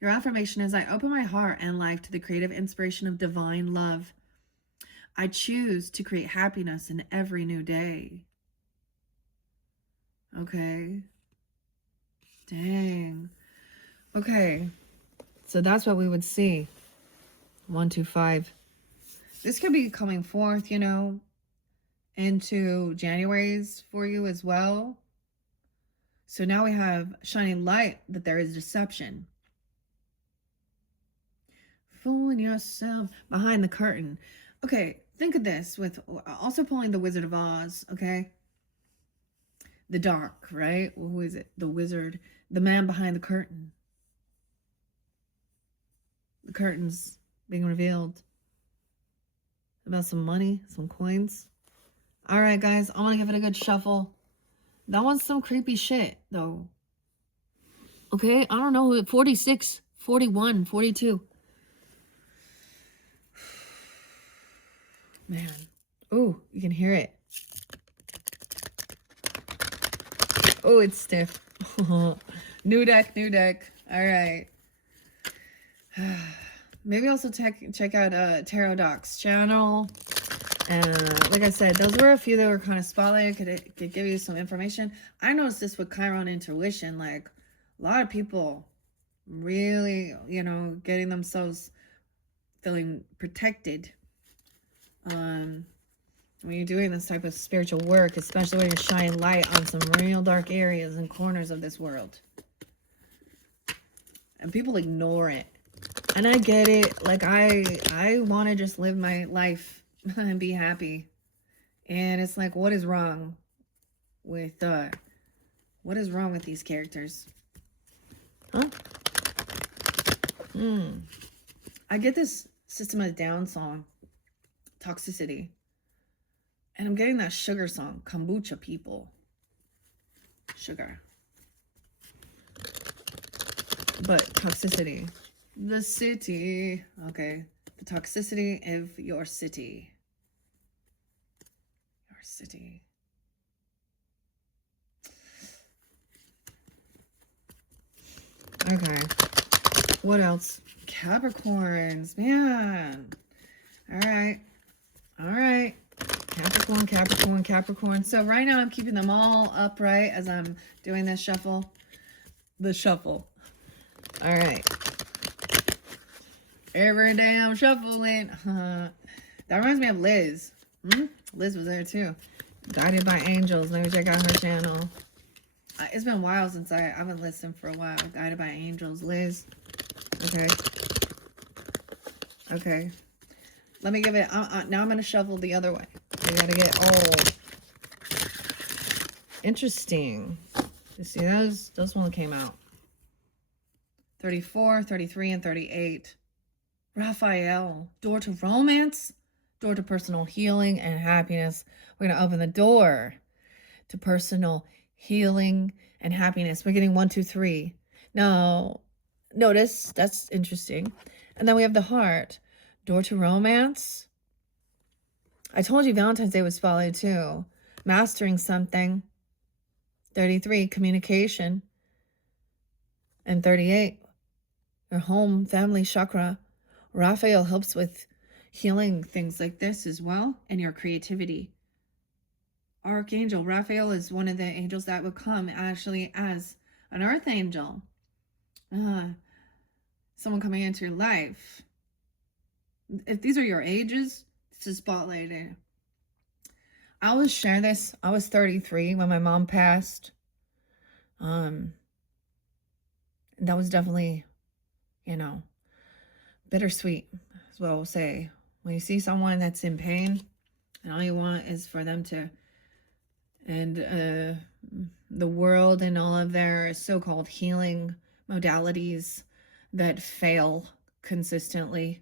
Your affirmation is, I open my heart and life to the creative inspiration of divine love. I choose to create happiness in every new day. Okay. Dang. Okay. So that's what we would see. 1, 2, 5. This could be coming forth, you know, into January's for you as well. So now we have shining light that there is deception. Fooling yourself behind the curtain. Okay, think of this with also pulling the Wizard of Oz, okay? The dark, right? Who is it? The wizard, the man behind the curtain. The curtain's being revealed. About some money, some coins. All right, guys, I want to give it a good shuffle. That one's some creepy shit, though. Okay, I don't know. 46, 41, 42. Man. Oh, you can hear it. Oh, it's stiff. New deck, new deck. All right. Maybe also check out Tarot Doc's channel. And like I said, those were a few that were kind of spotlighted. Could give you some information. I noticed this with Chiron intuition. Like, a lot of people really, you know, getting themselves feeling protected. When you're doing this type of spiritual work, especially when you're shining light on some real dark areas and corners of this world. And people ignore it. And I get it. Like, I want to just live my life and be happy. And it's like, what is wrong with these characters? Huh? I get this System of a Down song, Toxicity. And I'm getting that sugar song, Kombucha People. Sugar. But toxicity. The city. Okay. The toxicity of your city. Your city. Okay. What else? Capricorns. Man. All right. All right. Capricorn, Capricorn, Capricorn. So right now I'm keeping them all upright as I'm doing this shuffle. The shuffle. All right. Every day I'm shuffling. That reminds me of Liz. Liz was there too. Guided by Angels. Let me check out her channel. It's been a while since I haven't listened for a while. Guided by Angels. Liz. Okay. Okay. Let me give it. Now I'm going to shuffle the other way. I got to get all interesting. You see, those one came out. 34, 33, and 38. Raphael. Door to romance. Door to personal healing and happiness. We're going to open the door to personal healing and happiness. We're getting 1, 2, 3. Now, notice, that's interesting. And then we have the heart. Door to romance. I told you Valentine's Day was spotlighted too. Mastering something. 33, communication. And 38, your home, family, chakra. Raphael helps with healing things like this as well, and your creativity. Archangel Raphael is one of the angels that would come actually as an earth angel. Someone coming into your life. If these are your ages, this is spotlighted. I always share this. I was 33 when my mom passed. That was definitely, you know, bittersweet, is what I'll say. When you see someone that's in pain and all you want is for them to end the world and all of their so-called healing modalities that fail consistently.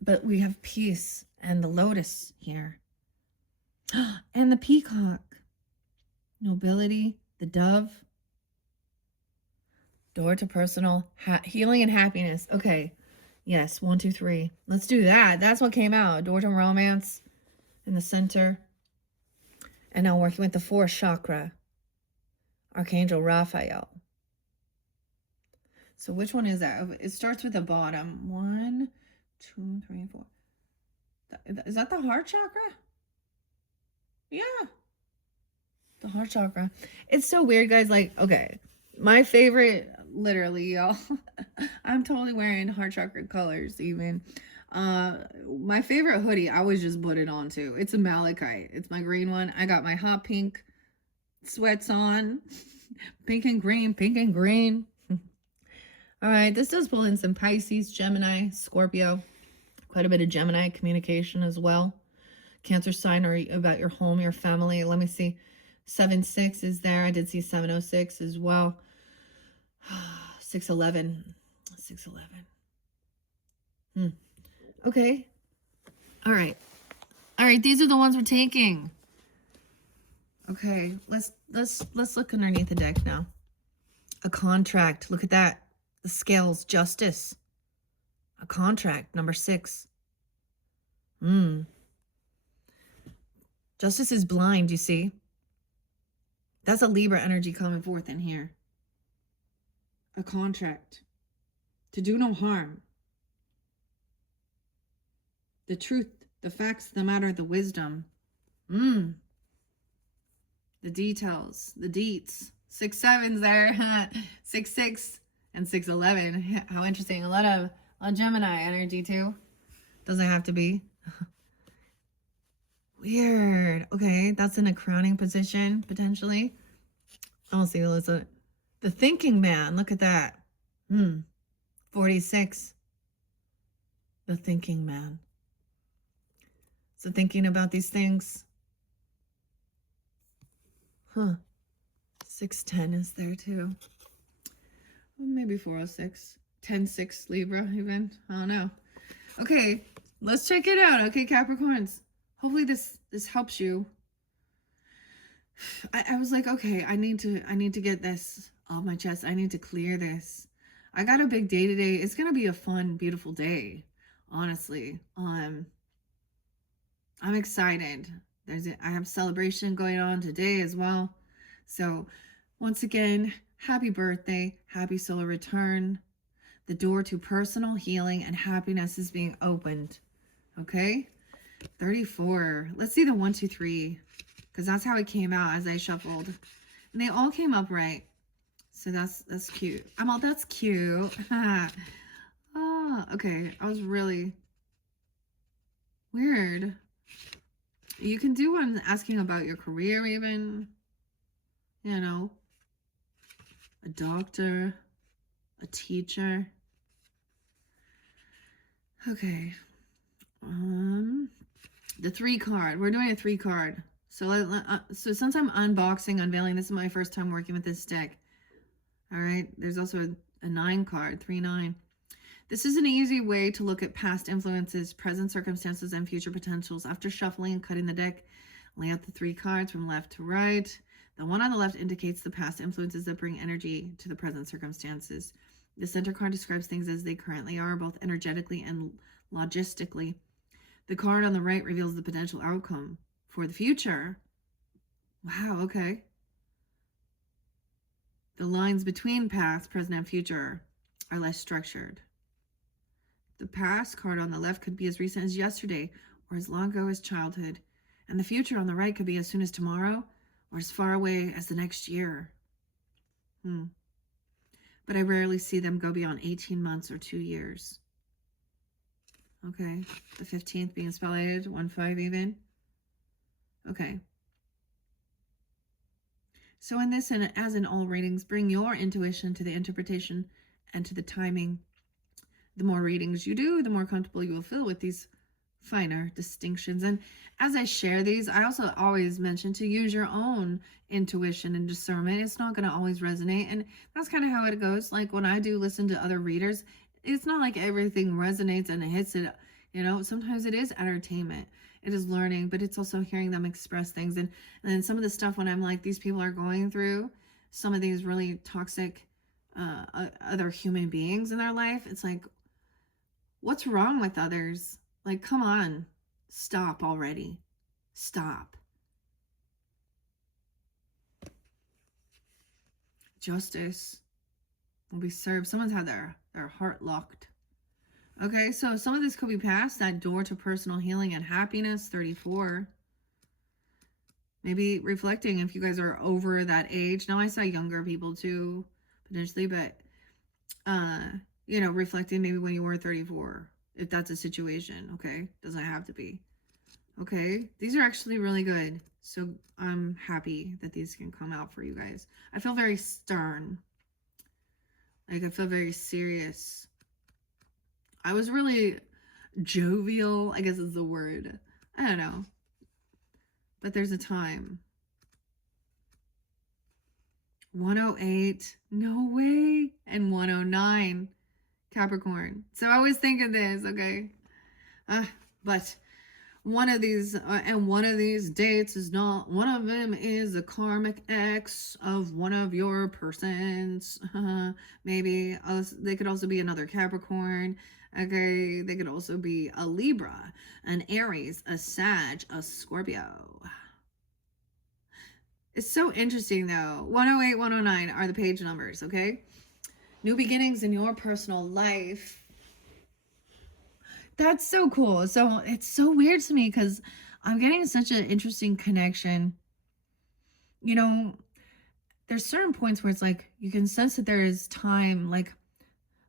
But we have peace and the lotus here. And the peacock. Nobility, the dove. Door to personal healing and happiness. Okay. Yes, 1, 2, 3. Let's do that. That's what came out. Door to romance in the center. And now working with the 4th chakra. Archangel Raphael. So which one is that? It starts with the bottom. 1, 2, 3, 4. Is that the heart chakra? Yeah. The heart chakra. It's so weird, guys. Like, okay. My favorite, literally, y'all. I'm totally wearing heart chakra colors, even. My favorite hoodie, I always just put it on too. It's a malachite. It's my green one. I got my hot pink sweats on. Pink and green, pink and green. All right, this does pull in some Pisces, Gemini, Scorpio. Quite a bit of Gemini communication as well. Cancer sign or about your home, your family. Let me see. 7-6 is there. I did see 706 as well. 611. 611. Okay. All right. All right, these are the ones we're taking. Okay, let's look underneath the deck now. A contract. Look at that. The scales, justice. A contract, number 6. Justice is blind, you see. That's a Libra energy coming forth in here. A contract. To do no harm. The truth, the facts, the matter, the wisdom. The details, the deets. 6 7s there. 6 6 and 611. How interesting. A lot of Gemini energy too. Doesn't have to be. Weird. Okay, that's in a crowning position, potentially. I'll see, Alyssa. The thinking man. Look at that. 46. The thinking man. So thinking about these things. 610 is there too. Well, maybe 406. 10-6 Libra even. I don't know. Okay, let's check it out. Okay, Capricorns. Hopefully this helps you. I was like, okay, I need to get this off my chest. I need to clear this. I got a big day today. It's gonna be a fun, beautiful day. Honestly, I'm excited. I have celebration going on today as well. So, once again, happy birthday, happy solar return. The door to personal healing and happiness is being opened. Okay, 34. Let's see the 1, 2, 3, because that's how it came out as I shuffled, and they all came up right. So that's cute. I'm all, that's cute. Oh, okay. I was really weird. You can do one asking about your career, even. You know, a doctor, a teacher. Okay. The 3 card. We're doing a 3 card. So so since I'm unboxing, unveiling, this is my first time working with this deck. All right. There's also a 9 card, 3-9. This is an easy way to look at past influences, present circumstances, and future potentials. After shuffling and cutting the deck, lay out the 3 cards from left to right. The one on the left indicates the past influences that bring energy to the present circumstances. The center card describes things as they currently are, both energetically and logistically. The card on the right reveals the potential outcome for the future. Wow, okay. The lines between past, present, and future are less structured. The past card on the left could be as recent as yesterday or as long ago as childhood. And the future on the right could be as soon as tomorrow or as far away as the next year. But I rarely see them go beyond 18 months or 2 years. Okay, the 15th being spotlighted, 1-5 even. Okay. So in this, and as in all readings, bring your intuition to the interpretation and to the timing. The more readings you do, the more comfortable you will feel with these finer distinctions. And as I share these, I also always mention to use your own intuition and discernment. It's not going to always resonate. And that's kind of how it goes. Like when I do listen to other readers, it's not like everything resonates and it hits it. You know, sometimes it is entertainment. It is learning, but it's also hearing them express things. And then some of the stuff when I'm like, these people are going through some of these really toxic other human beings in their life. It's like, what's wrong with others? Like, come on, stop already. Stop. Justice will be served. Someone's had their heart locked. Okay, so some of this could be past that door to personal healing and happiness, 34. Maybe reflecting if you guys are over that age. Now I saw younger people too, potentially, but you know, reflecting maybe when you were 34, if that's a situation, okay? Doesn't have to be. Okay, these are actually really good. So I'm happy that these can come out for you guys. I feel very stern. Like I feel very serious. I was really jovial, I guess is the word. I don't know. But there's a time. 108, no way. And 109, Capricorn. So I always think of this, okay? But one of these dates is not, one of them is a karmic ex of one of your persons. Maybe they could also be another Capricorn. Okay, they could also be a Libra, an Aries, a Sag, a Scorpio. It's so interesting though. 108, 109 are the page numbers, okay? New beginnings in your personal life. That's so cool. So it's so weird to me because I'm getting such an interesting connection. You know, there's certain points where it's like you can sense that there is time, like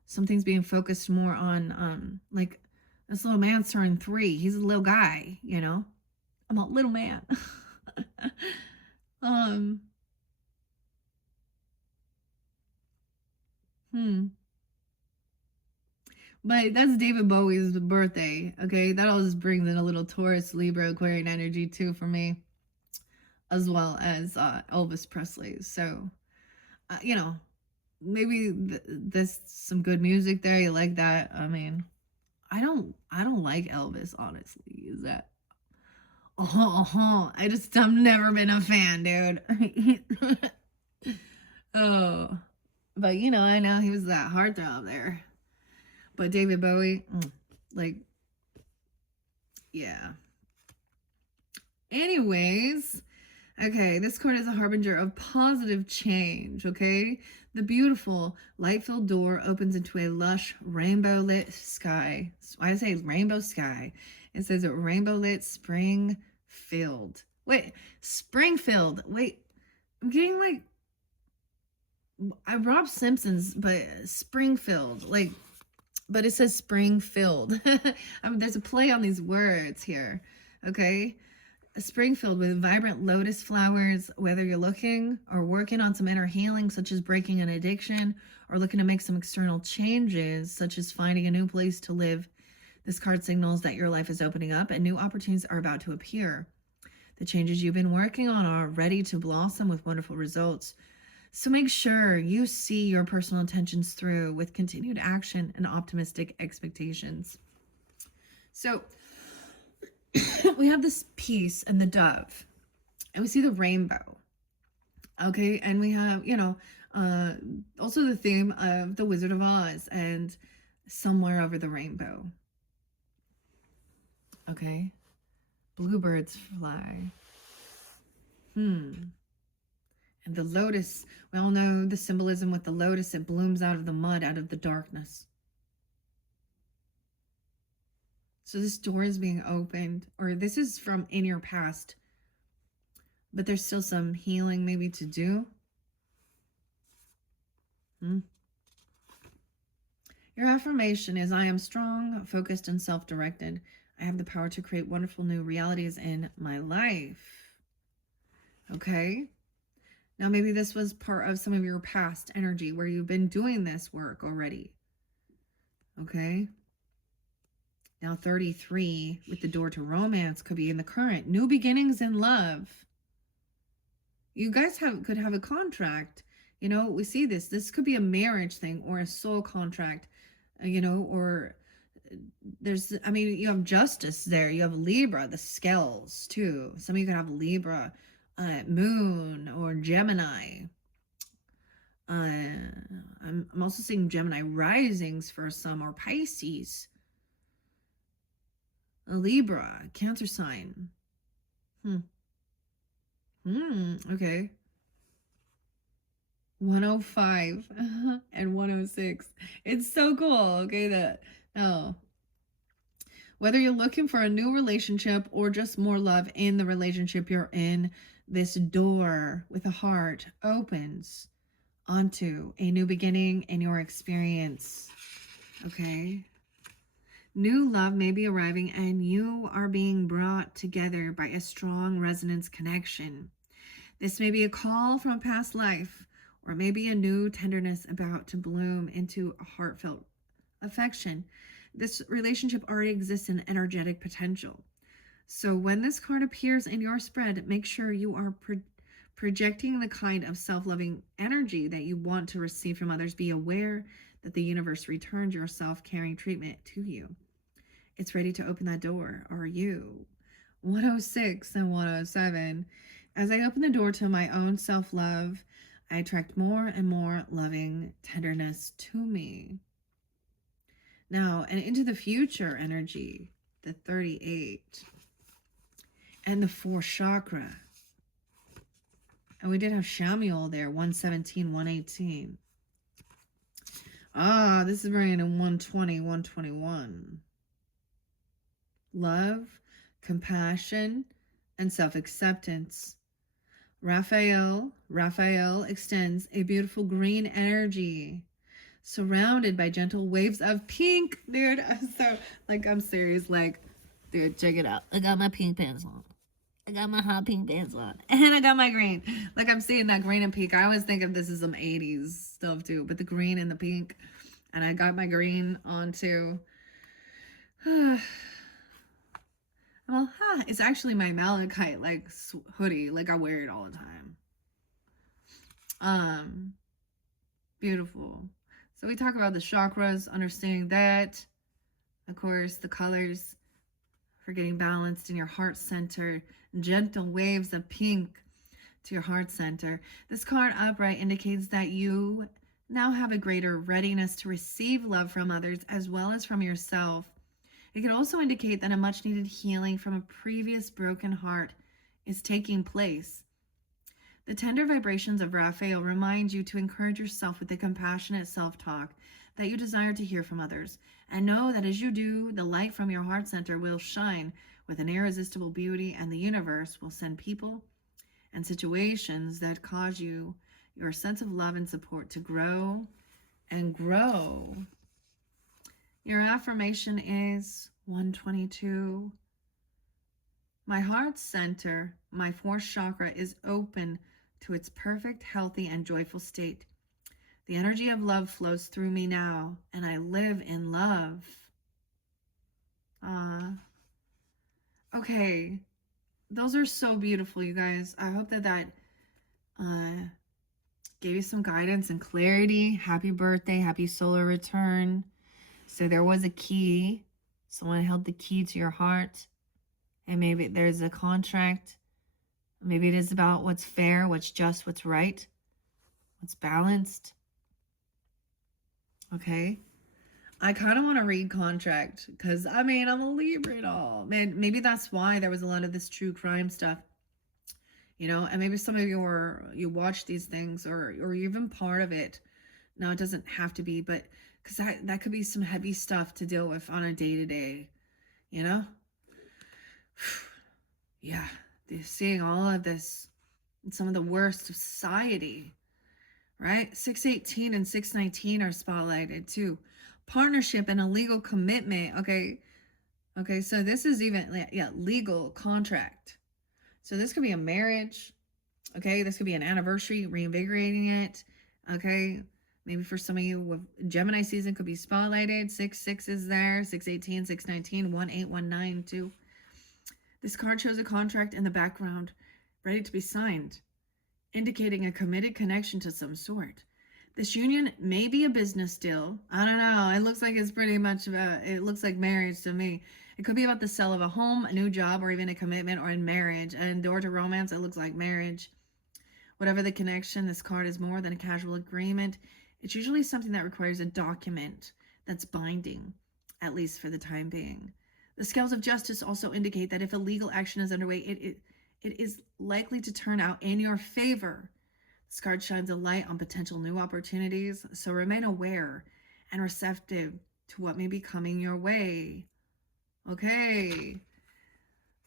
something's being focused more on like this little man's turned 3. He's a little guy, you know. I'm a little man. But that's David Bowie's birthday, okay? That always brings in a little Taurus, Libra, Aquarian energy too for me, as well as Elvis Presley. So, you know, maybe there's some good music there. You like that? I mean, I don't like Elvis, honestly. Is that? I've never been a fan, dude. Oh, but you know, I know he was that heartthrob there. But David Bowie, like, yeah. Anyways, okay, this card is a harbinger of positive change, okay? The beautiful light-filled door opens into a lush rainbow-lit sky. I say rainbow sky. It says rainbow-lit spring-filled. Wait, spring-filled. Wait, I'm getting like Rob Simpson's, but Springfield, like, but it says spring-filled. I mean, there's a play on these words here, okay? A spring-filled with vibrant lotus flowers, whether you're looking or working on some inner healing, such as breaking an addiction, or looking to make some external changes, such as finding a new place to live. This card signals that your life is opening up and new opportunities are about to appear. The changes you've been working on are ready to blossom with wonderful results. So make sure you see your personal intentions through with continued action and optimistic expectations. So we have this peace and the dove, and we see the rainbow. Okay, and we have, you know, also the theme of the Wizard of Oz and somewhere over the rainbow. Okay, bluebirds fly. And the lotus, we all know the symbolism with the lotus. It blooms out of the mud, out of the darkness. So this door is being opened, or this is from in your past, but there's still some healing maybe to do. Your affirmation is, I am strong, focused, and self-directed. I have the power to create wonderful new realities in my life. Okay? Now, maybe this was part of some of your past energy where you've been doing this work already. Okay. Now, 33 with the door to romance could be in the current. New beginnings in love. You guys could have a contract. You know, we see this. This could be a marriage thing or a soul contract, or you have justice there. You have Libra, the scales too. Some of you could have Libra, moon, or Gemini. I'm also seeing Gemini risings for some, or Pisces. A Libra, Cancer sign. Okay. 105 and 106. It's so cool. Okay, whether you're looking for a new relationship or just more love in the relationship you're in, this door with a heart opens onto a new beginning in your experience. Okay. New love may be arriving and you are being brought together by a strong resonance connection. This may be a call from a past life, or maybe a new tenderness about to bloom into a heartfelt affection. This relationship already exists in energetic potential. So when this card appears in your spread, make sure you are projecting the kind of self-loving energy that you want to receive from others. Be aware that the universe returns your self-caring treatment to you. It's ready to open that door. Are you? 106 and 107. As I open the door to my own self-love, I attract more and more loving tenderness to me. Now, and into the future energy, the 38 and the 4th chakra. And we did have Shamuel there, 117, 118. This is bringing in 120, 121. Love, compassion, and self-acceptance. Raphael extends a beautiful green energy surrounded by gentle waves of pink. Dude, I'm serious. Dude, check it out. I got my pink pants on. I got my hot pink pants on. And I got my green. I'm seeing that green and pink. I always think of this as some 80s stuff too. But the green and the pink. And I got my green on too. Well, it's actually my malachite hoodie. I wear it all the time. Beautiful. So we talk about the chakras, understanding that. Of course, the colors for getting balanced in your heart center. Gentle waves of pink to your heart center. This card upright indicates that you now have a greater readiness to receive love from others as well as from yourself. It could also indicate that a much needed healing from a previous broken heart is taking place. The tender vibrations of Raphael remind you to encourage yourself with the compassionate self-talk that you desire to hear from others. And know that as you do, the light from your heart center will shine with an irresistible beauty, and the universe will send people and situations that cause your sense of love and support to grow and grow. Your affirmation is 122. My heart center, my 4th chakra, is open to its perfect, healthy, and joyful state. The energy of love flows through me now, and I live in love. Okay. Those are so beautiful, you guys. I hope that gave you some guidance and clarity. Happy birthday. Happy solar return. So there was a key. Someone held the key to your heart. And maybe there's a contract. Maybe it is about what's fair, what's just, what's right, what's balanced. Okay. I kind of want to read contract because, I'm a Libra and all. Man, maybe that's why there was a lot of this true crime stuff. And maybe some of you watch these things or you're even part of it. Now, it doesn't have to be, but because that could be some heavy stuff to deal with on a day-to-day, Yeah. Seeing all of this in some of the worst of society, right? 618 and 619 are spotlighted too. Partnership and a legal commitment. Okay, so this is even, legal contract. So this could be a marriage, Okay, this could be an anniversary, reinvigorating it. Okay, maybe for some of you with Gemini season could be spotlighted. 6 6 is there, 6 18, 6 19, 1 8 1 9 2. This card shows a contract in the background ready to be signed, indicating a committed connection to some sort. This union may be a business deal. I don't know. It looks like it's pretty much about, it looks like marriage to me. It could be about the sale of a home, a new job, or even a commitment or in marriage. And door to romance, it looks like marriage. Whatever the connection, this card is more than a casual agreement. It's usually something that requires a document that's binding, at least for the time being. The scales of justice also indicate that if a legal action is underway, it is likely to turn out in your favor. This card shines a light on potential new opportunities, so remain aware and receptive to what may be coming your way. Okay.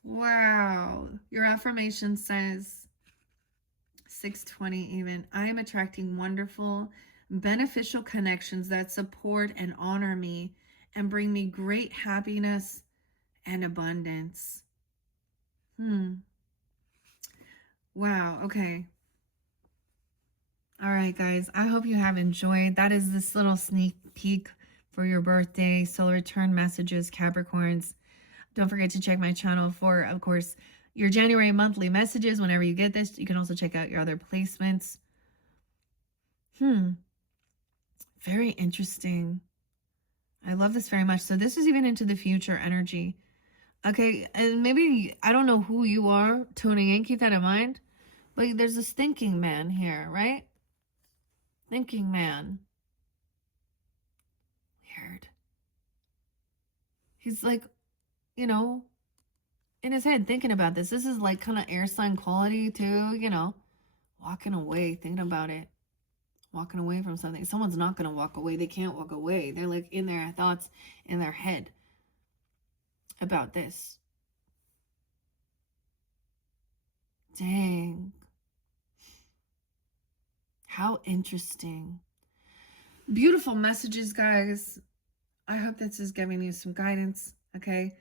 Wow. Your affirmation says, 620 even, I am attracting wonderful, beneficial connections that support and honor me and bring me great happiness and abundance. Wow, okay. All right, guys, I hope you have enjoyed. That is this little sneak peek for your birthday. Solar return messages, Capricorns. Don't forget to check my channel for, of course, your January monthly messages. Whenever you get this, you can also check out your other placements. Very interesting. I love this very much. So this is even into the future energy. Okay, and maybe, I don't know who you are tuning in. Keep that in mind. But there's this thinking man here, right? Thinking man. Weird. He's like, you know, in his head thinking about this. This is like kind of air sign quality too, you know, walking away, thinking about it, walking away from something. Someone's not going to walk away. They can't walk away. They're like in their thoughts, in their head about this. Dang. How interesting. Beautiful messages, guys. I hope this is giving you some guidance. Okay.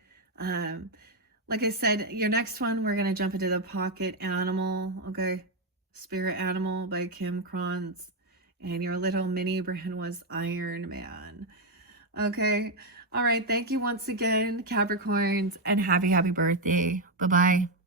Like I said, your next one, we're going to jump into the pocket animal. Okay. Spirit Animal by Kim Kranz. And your little mini brand was Iron Man. Okay. All right. Thank you once again, Capricorns, and happy birthday. Bye bye.